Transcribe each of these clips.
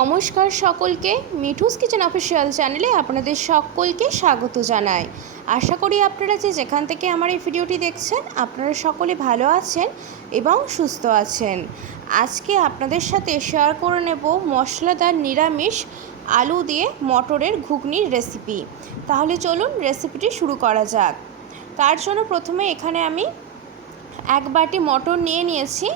নমস্কার সকলকে, Mithu's kitchen official চ্যানেলে আপনাদের সকলকে স্বাগত জানাই। আশা করি আপনারা যেখান থেকে আমার এই ভিডিওটি দেখছেন আপনারা সকলে ভালো আছেন এবং সুস্থ আছেন। আজকে আপনাদের সাথে শেয়ার করে নেব মশলাদার নিরামিষ আলু দিয়ে মটরের ঘুগনির রেসিপি। তাহলে চলুন রেসিপিটি শুরু করা যাক। তার জন্য প্রথমে এখানে আমি এক বাটি মটর নিয়ে নিয়েছি।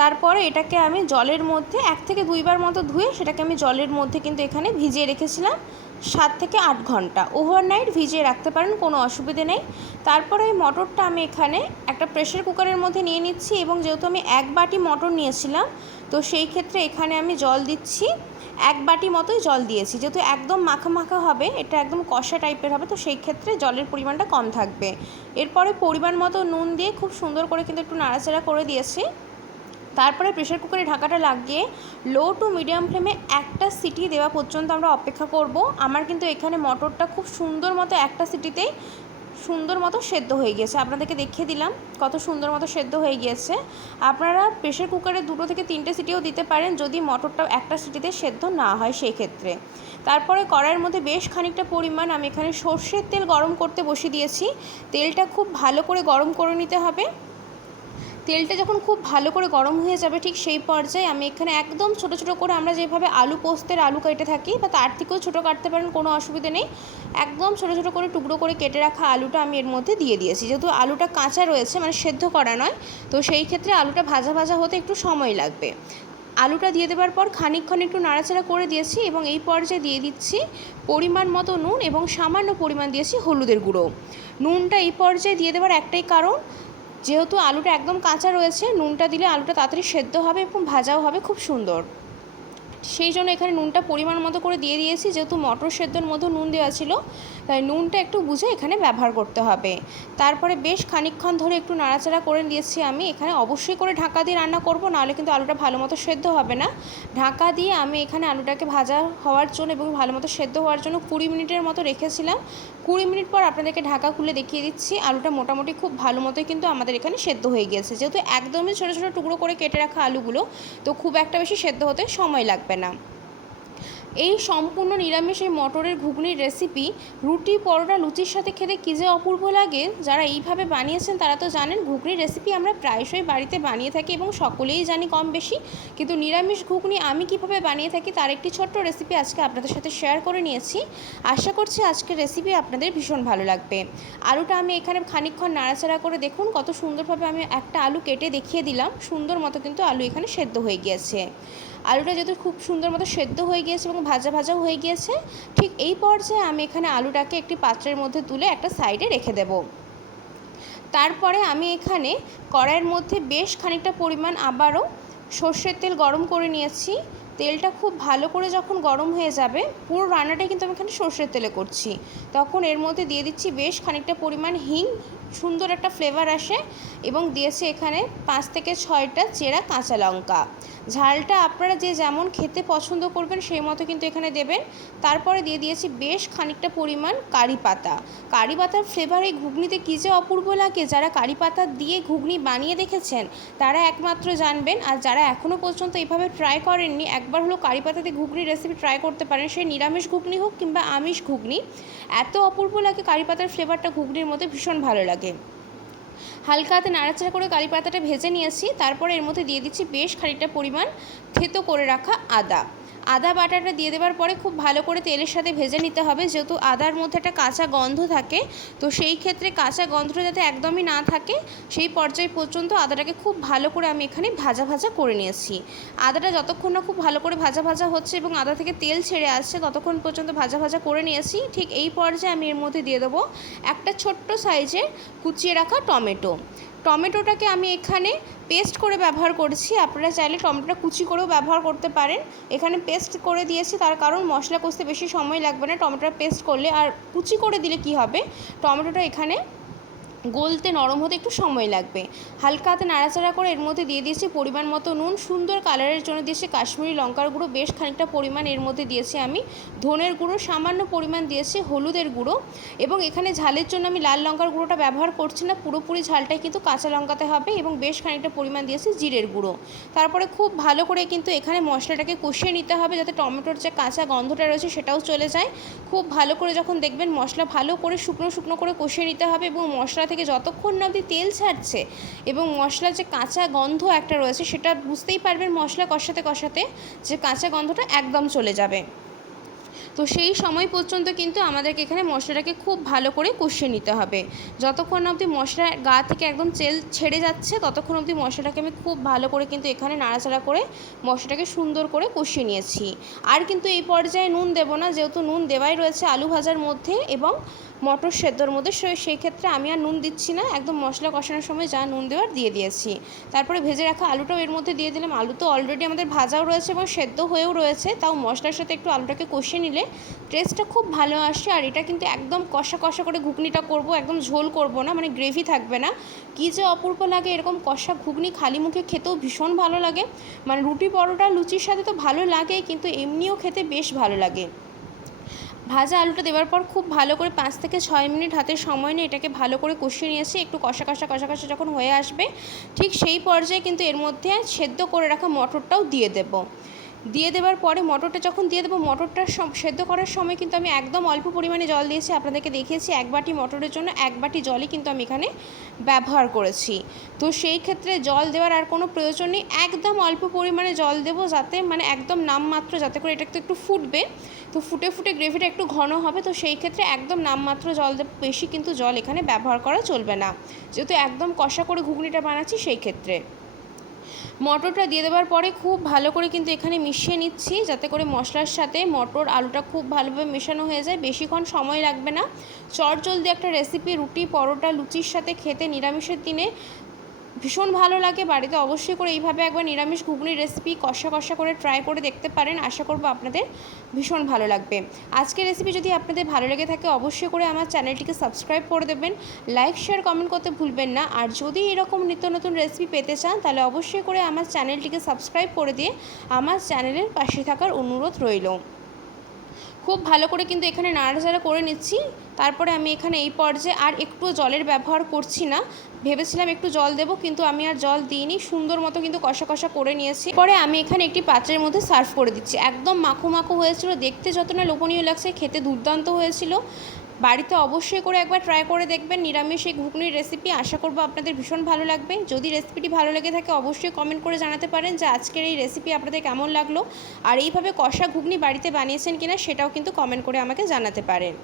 তারপরে এটাকে আমি জলের মধ্যে 1 থেকে 2 বার মতো ধুয়ে সেটাকে আমি জলের মধ্যে কিন্তু এখানে ভিজিয়ে রেখেছিলাম 7 থেকে 8 ঘন্টা। ওভারনাইট ভিজিয়ে রাখতে পারেন, কোনো অসুবিধে নেই। তারপরে এই মটরটা আমি এখানে একটা প্রেসার কুকারের মধ্যে নিয়ে নিচ্ছি এবং যেহেতু আমি 1 বাটি মটর নিয়েছিলাম তো সেই ক্ষেত্রে এখানে আমি জল দিচ্ছি, 1 বাটি মতোই জল দিয়েছি। যেহেতু একদম মাখা মাখা হবে, এটা একদম কষা টাইপের হবে, তো সেই ক্ষেত্রে জলের পরিমাণটা কম থাকবে। এরপরে পরিমাণ মতো নুন দিয়ে খুব সুন্দর করে কিন্তু একটু নাড়াচাড়া করে দিয়েছি। তারপরে প্রেসার কুকারে ঢাকাটা লাগিয়ে লো টু মিডিয়াম ফ্লেমে একটা সিটি দেওয়া পর্যন্ত আমরা অপেক্ষা করব। আমার কিন্তু এখানে মটরটা খুব সুন্দর মতো একটা সিটিতেই সুন্দর মতো সেদ্ধ হয়ে গিয়েছে। আপনাদেরকে দেখিয়ে দিলাম কত সুন্দর মতো সেদ্ধ হয়ে গিয়েছে। আপনারা প্রেসার কুকারে 2 থেকে 3টে সিটিও দিতে পারেন যদি মটরটা একটা সিটিতে সেদ্ধ না হয় সেই ক্ষেত্রে। তারপরে কড়াইয়ের মধ্যে বেশ খানিকটা পরিমাণ আমি এখানে সর্ষের তেল গরম করতে বসিয়ে দিয়েছি। তেলটা খুব ভালো করে গরম করে নিতে হবে। তেলটা যখন খুব ভালো করে গরম হয়ে যাবে ঠিক সেই পর্যায়ে আমি এখানে একদম ছোটো ছোটো করে আমরা যেভাবে আলু পোস্তের আলু কেটে থাকি বা তার থেকেও ছোটো কাটতে পারেন, কোনো অসুবিধে নেই। একদম ছোটো ছোটো করে টুকরো করে কেটে রাখা আলুটা আমি এর মধ্যে দিয়ে দিয়েছি। যেহেতু আলুটা কাঁচা রয়েছে, মানে সেদ্ধ করা নয়, তো সেই ক্ষেত্রে আলুটা ভাজা ভাজা হতে একটু সময় লাগবে। আলুটা দিয়ে দেওয়ার পর খানিকক্ষণ একটু নাড়াচাড়া করে দিয়েছি এবং এই পর্যায়ে দিয়ে দিচ্ছি পরিমাণ মতো নুন এবং সামান্য পরিমাণ দিয়েছি হলুদের গুঁড়ো। নুনটা এই পর্যায়ে দিয়ে দেওয়ার একটাই কারণ, যেহেতু আলুটা একদম কাঁচা রয়েছে, নুনটা দিলে আলুটা তাড়াতাড়ি সেদ্ধ হবে এবং ভাজাও হবে খুব সুন্দর। সেই জন্য এখানে নুনটা পরিমাণ মতো করে দিয়ে দিয়েছি। যেহেতু মটর সেদ্ধর মধ্যে নুন দেওয়া ছিল, তাই নুনটা একটু বুঝে এখানে ব্যবহার করতে হবে। তারপরে বেশ খানিকক্ষণ ধরে একটু নাড়াচাড়া করে দিয়েছি। আমি এখানে অবশ্যই করে ঢাকা দিয়ে রান্না করব, নাহলে কিন্তু আলুটা ভালো মতো সেদ্ধ হবে না। ঢাকা দিয়ে আমি এখানে আলুটাকে ভাজা হওয়ার জন্য এবং ভালো মতো সেদ্ধ হওয়ার জন্য 20 মিনিটের মতো রেখেছিলাম। 20 মিনিট পর আপনাদেরকে ঢাকা খুলে দেখিয়ে দিচ্ছি। আলুটা মোটামুটি খুব ভালো মতোই কিন্তু আমাদের এখানে সেদ্ধ হয়ে গিয়েছে। যেহেতু একদমই ছোটো ছোটো টুকরো করে কেটে রাখা আলুগুলো, তো খুব একটা বেশি সেদ্ধ হতে সময় লাগবে না। এই সম্পূর্ণ নিরামিষ এই মটরের ঘুগনির রেসিপি রুটি, পরোটা, লুচির সাথে খেতে কী যে অপূর্ব লাগে। যারা এইভাবে বানিয়েছেন তারা তো জানেন। ঘুগনির রেসিপি আমরা প্রায়শই বাড়িতে বানিয়ে থাকি এবং সকলেই জানি কম বেশি, কিন্তু নিরামিষ ঘুগনি আমি কীভাবে বানিয়ে থাকি তার একটি ছোট্ট রেসিপি আজকে আপনাদের সাথে শেয়ার করে নিয়েছি। আশা করছি আজকের রেসিপি আপনাদের ভীষণ ভালো লাগবে। আলুটা আমি এখানে খানিকক্ষণ নাড়াচাড়া করে দেখুন কত সুন্দরভাবে আমি একটা আলু কেটে দেখিয়ে দিলাম। সুন্দর মতো কিন্তু আলু এখানে সেদ্ধ হয়ে গিয়েছে। আলুটা যেহেতু খুব সুন্দর মতো সেদ্ধ হয়ে গিয়েছে এবং ভাজা ভাজাও হয়ে গিয়েছে, ঠিক এই পর্যায়ে আমি এখানে আলুটাকে একটি পাত্রের মধ্যে তুলে একটা সাইডে রেখে দেব। তারপরে আমি এখানে কড়াইয়ের মধ্যে বেশ খানিকটা পরিমাণ আবারও সর্ষের তেল গরম করে নিয়েছি। তেলটা খুব ভালো করে যখন গরম হয়ে যাবে, পুরো রান্নাটাই কিন্তু আমি এখানে সর্ষের তেলে করছি, তখন এর মধ্যে দিয়ে দিচ্ছি বেশ খানিকটা পরিমাণ হিং, সুন্দর একটা ফ্লেভার আসে, এবং দিয়েছি এখানে 5 থেকে 6টা চেরা কাঁচা লঙ্কা। ঝালটা আপনারা যে যেমন খেতে পছন্দ করবেন সেই মতো কিন্তু এখানে দেবেন। তারপরে দিয়ে দিয়েছি বেশ খানিকটা পরিমাণ কারি পাতা। কারি পাতার ফ্লেভার এই ঘুগনিতে কী যে অপূর্ব লাগে। যারা কারি পাতা দিয়ে ঘুগনি বানিয়ে দেখেছেন তারা একমাত্র জানবেন, আর যারা এখনও পর্যন্ত এইভাবে ট্রাই করেননি, একবার হলো কারি পাতা দিয়ে ঘুগনির রেসিপি ট্রাই করতে পারেন। সে নিরামিষ ঘুগনি হোক কিংবা আমিষ ঘুগনি, এত অপূর্ব লাগে। কারি পাতার ফ্লেভারটা ঘুগনির মধ্যে ভীষণ ভালো লাগে। হালকা হাতে নাড়াচাড়া করে কারি পাতাটা ভেজে নিয়েছি। তারপরে এর মধ্যে দিয়ে দিচ্ছি বেশ খানিকটা পরিমাণ থেতো করে রাখা আদা বাটাটা দিয়ে দেওয়ার পরে খুব ভালো করে তেলের সাথে ভেজে নিতে হবে। যেহেতু আদার মধ্যে একটা কাঁচা গন্ধ থাকে, তো সেই ক্ষেত্রে কাঁচা গন্ধটা যাতে একদমই না থাকে সেই পর্যায় পর্যন্ত আদাটাকে খুব ভালো করে আমি এখানে ভাজা ভাজা করে নিয়েছি। আদাটা যতক্ষণ না খুব ভালো করে ভাজা ভাজা হচ্ছে এবং আদা থেকে তেল ছেড়ে আসছে ততক্ষণ পর্যন্ত ভাজা ভাজা করে নিয়েছি। ঠিক এই পর্যায়ে আমি এর মধ্যে দিয়ে দেবো একটা ছোট্ট সাইজের কুচিয়ে রাখা টমেটোটাকে আমি এখানে পেস্ট করে ব্যবহার করছি। আপনারা চাইলে টমেটোটা কুচি করেও ব্যবহার করতে পারেন। এখানে পেস্ট করে দিয়েছি তার কারণ মশলা কষতে বেশি সময় লাগবে না টমেটোটা পেস্ট করলে। আর কুচি করে দিলে কি হবে, টমেটোটা এখানে গলতে নরম হতে একটু সময় লাগবে। হালকা হাতে নাড়াচাড়া করে এর মধ্যে দিয়ে দিয়েছি পরিমাণ মতো নুন, সুন্দর কালারের জন্য দিয়েছি কাশ্মীরি লঙ্কার গুঁড়ো বেশ খানিকটা পরিমাণ, এর মধ্যে দিয়েছি আমি ধনের গুঁড়ো, সামান্য পরিমাণ দিয়েছি হলুদের গুঁড়ো, এবং এখানে ঝালের জন্য আমি লাল লঙ্কার গুঁড়োটা ব্যবহার করছি না, পুরোপুরি ঝালটাই কিন্তু কাঁচা লঙ্কাতে হবে, এবং বেশ খানিকটা পরিমাণ দিয়েছি জিরের গুঁড়ো। তারপরে খুব ভালো করে কিন্তু এখানে মশলাটাকে কষিয়ে নিতে হবে যাতে টমেটোর যে কাঁচা গন্ধটা রয়েছে সেটাও চলে যায়। খুব ভালো করে যখন দেখবেন মশলা ভালো করে শুকনো শুকনো করে কষিয়ে নিতে হবে, এবং মশলা থেকে যতক্ষণ না অবধি তেল ছাড়ছে এবং মশলার যে কাঁচা গন্ধ একটা রয়েছে সেটা বুঝতেই পারবেন মশলা কষাতে কষাতে যে কাঁচা গন্ধটা একদম চলে যাবে। তো সেই সময় পর্যন্ত কিন্তু আমাদেরকে এখানে মশলাটাকে খুব ভালো করে কষিয়ে নিতে হবে। যতক্ষণ অবধি মশলার গা থেকে একদম তেল ছেড়ে যাচ্ছে ততক্ষণ অবধি মশলাটাকে আমি খুব ভালো করে কিন্তু এখানে নাড়াচাড়া করে মশলাটাকে সুন্দর করে কষিয়ে নিয়েছি। আর কিন্তু এই পর্যায়ে নুন দেবো না, যেহেতু নুন দেওয়াই রয়েছে আলু ভাজার মধ্যে এবং মটর সেদ্ধর মধ্যে, সেই ক্ষেত্রে আমি আর নুন দিচ্ছি না, একদম মশলা কষানোর সময় যা নুন দেওয়ার দিয়ে দিয়েছি। তারপরে ভেজে রাখা আলুটাও এর মধ্যে দিয়ে দিলাম। আলু তো অলরেডি আমাদের ভাজাও রয়েছে এবং সেদ্ধ হয়েও রয়েছে, তাও মশলার সাথে একটু আলুটাকে কষিয়ে নিলে টেস্টটা খুব ভালো আসে। আর এটা কিন্তু একদম কষা কষা করে ঘুগনিটা করব, একদম ঝোল করব না, মানে গ্রেভি থাকবে না। কী যে অপূর্ব লাগে এরকম কষা ঘুগনি, খালি মুখে খেতেও ভীষণ ভালো লাগে, মানে রুটি পরোটা লুচির সাথে তো ভালো লাগে কিন্তু এমনিও খেতে বেশ ভালো লাগে। ভাজা আলুটা দেওয়ার পর খুব ভালো করে 5 থেকে 6 মিনিট হাতে সময় নিয়ে এটাকে ভালো করে কষিয়ে নিয়েছি। একটু কষা কষা কষা কষা যখন হয়ে আসবে ঠিক সেই পর্যায়ে কিন্তু এর মধ্যে সেদ্ধ করে রাখা মটরটাও দিয়ে দেব। দিয়ে দেওয়ার পরে মটরটা যখন দিয়ে দেবো, মটরটা সেদ্ধ করার সময় কিন্তু আমি একদম অল্প পরিমাণে জল দিয়েছি, আপনাদেরকে দেখিয়েছি 1 বাটি মটরের জন্য 1 বাটি জলই কিন্তু আমি এখানে ব্যবহার করেছি। তো সেই ক্ষেত্রে জল দেওয়ার আর কোনো প্রয়োজন নেই, একদম অল্প পরিমাণে জল দেবো, যাতে মানে একদম নামমাত্র, যাতে করে এটা একটু ফুটবে, তো ফুটে ফুটে গ্রেভিটা একটু ঘন হবে। তো সেই ক্ষেত্রে একদম নামমাত্র জল দেবো, বেশি কিন্তু জল এখানে ব্যবহার করা চলবে না, যেহেতু একদম কষা করে ঘুগনিটা বানাচ্ছি। সেই ক্ষেত্রে মটরটা দিয়ে দেওয়ার পরে খুব ভালো করে কিন্তু এখানে মিশিয়ে নিচ্ছি, যাতে করে মশলার সাথে মটর আলুটা খুব ভালোভাবে মেশানো হয়ে যায়, বেশিক্ষণ সময় লাগবে না। চটজলদি একটা রেসিপি, রুটি পরোটা লুচির সাথে খেতে নিরামিষের দিনে ভীষণ ভালো লাগে। বাড়িতে অবশ্যই করে এইভাবে একবার নিরামিষ ঘুগনির রেসিপি কষা কষা করে ট্রাই করে দেখতে পারেন, আশা করব আপনাদের ভীষণ ভালো লাগবে। আজকের রেসিপি যদি আপনাদের ভালো লেগে থাকে অবশ্যই করে আমার চ্যানেলটিকে সাবস্ক্রাইব করে দেবেন, লাইক শেয়ার কমেন্ট করতে ভুলবেন না। আর যদি এরকম নিত্য নতুন রেসিপি পেতে চান তাহলে অবশ্যই করে আমার চ্যানেলটিকে সাবস্ক্রাইব করে দিয়ে আমার চ্যানেলের পাশে থাকার অনুরোধ রইল। খুব ভালো করে কিন্তু এখানে নাড়াচাড়া করে নিচ্ছি। তারপরে আমি এখানে এই পর্যায়ে আর একটু জলের ব্যবহার করছি না, ভেবেছিলাম একটু জল দেবো কিন্তু আমি আর জল দিইনি, সুন্দর মতো কিন্তু কষা কষা করে নিয়েছি। পরে আমি এখানে একটি পাত্রের মধ্যে সার্ভ করে দিচ্ছি। একদম মাখো মাখো হয়েছিল, দেখতে যত না লোভনীয় লাগছে খেতে দুর্দান্ত হয়েছিল। বাড়িতে অবশ্যই করে একবার ট্রাই করে দেখবেন নিরামিষ এই ঘুগনির রেসিপি, আশা করব আপনাদের ভীষণ ভালো লাগবে। যদি রেসিপিটি ভালো লেগে থাকে অবশ্যই কমেন্ট করে জানাতে পারেন যে আজকের এই রেসিপি আপনাদের কেমন লাগলো, আর এইভাবে কষা ঘুগনি বাড়িতে বানিয়েছেন কিনা সেটাও কিন্তু কমেন্ট করে আমাকে জানাতে পারেন।